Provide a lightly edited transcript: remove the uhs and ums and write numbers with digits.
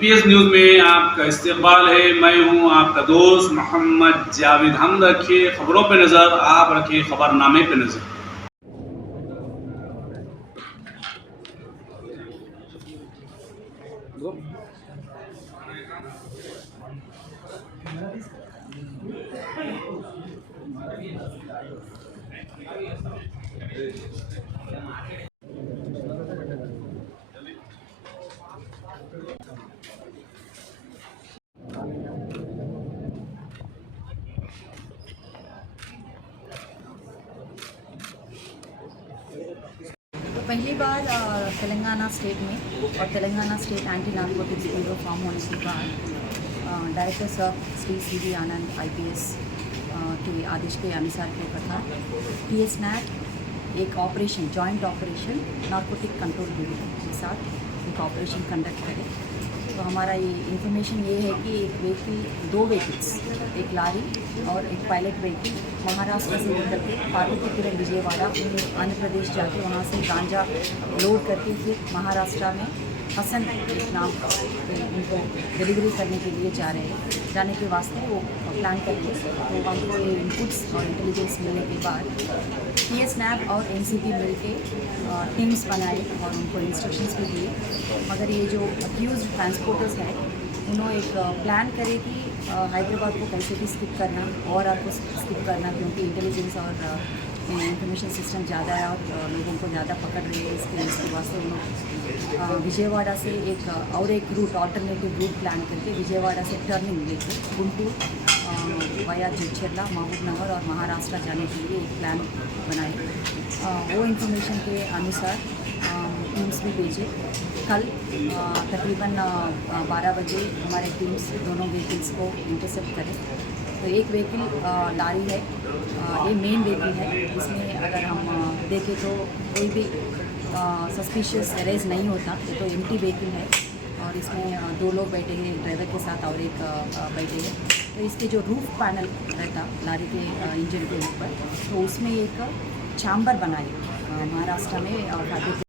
PS news में आपका इस्तकबाल है। मैं हूं आपका दोस्त मोहम्मद जावेद। हम रखिए खबरों पे नज़र, आप रखिए खबरनामे पे नज़र। तो पहली बार तेलंगाना स्टेट में और Telangana state anti narcotics bureau form होने के बाद डायरेक्टर साहब श्री सी आनंद आईपीएस के आदेश के अनुसार के प्रकार PSNAC एक operation joint operation narcotic control bureau के साथ एक ऑपरेशन कंडक्ट करे। तो हमारा ये इन्फॉर्मेशन ये है कि एक व्हीकल, दो व्हीकल्स, एक लारी और एक पायलट व्हीकल महाराष्ट्र से निकल के पार्वतीपुरम विजयवाड़ा आंध्र प्रदेश जाके वहाँ से गांजा लोड करके फिर महाराष्ट्र में हसन एक नाम पे उनको डिलीवरी करने के लिए जा रहे हैं। जाने के वास्ते वो प्लान करके तो हमको ये इनपुट्स और इंटेलिजेंस मिलने के बाद PSNAC और NCP मिल के टीम्स बनाए और उनको इंस्ट्रक्शंस भी दिए। मगर ये जो अक्यूज ट्रांसपोर्टर्स हैं उन्होंने एक प्लान करे कि हैदराबाद को कैसे भी स्किप करना और आपको स्किप करना, क्योंकि इंटेलिजेंस और इंफॉर्मेशन सिस्टम ज़्यादा है और लोगों को ज़्यादा पकड़ रही है। इसके वास्ते उन्होंने विजयवाड़ा से एक रूट अल्टरनेटिव रूट प्लान करके विजयवाड़ा से टर्निंग लेके गुंटूर वाया जड्चर्ला, महबूब नगर और महाराष्ट्र जाने के लिए एक प्लान बनाए। वो इंफॉर्मेशन के अनुसार टीम्स भी भेजे। कल तकरीबन 12 बजे हमारे टीम्स दोनों व्हीकल्स को इंटरसेप्ट करें। तो एक व्हीकल लारी है, ये मेन व्हीकल है। इसमें अगर हम देखें तो कोई भी सस्पिशियस अरेज नहीं होता। ये तो एम्प्टी व्हीकल है और इसमें दो लोग बैठे हैं, ड्राइवर के साथ और एक बैठे हैं। तो इसके जो रूफ पैनल रहता लारी के इंजन के ऊपर, तो उसमें एक चैम्बर बनाए महाराष्ट्र में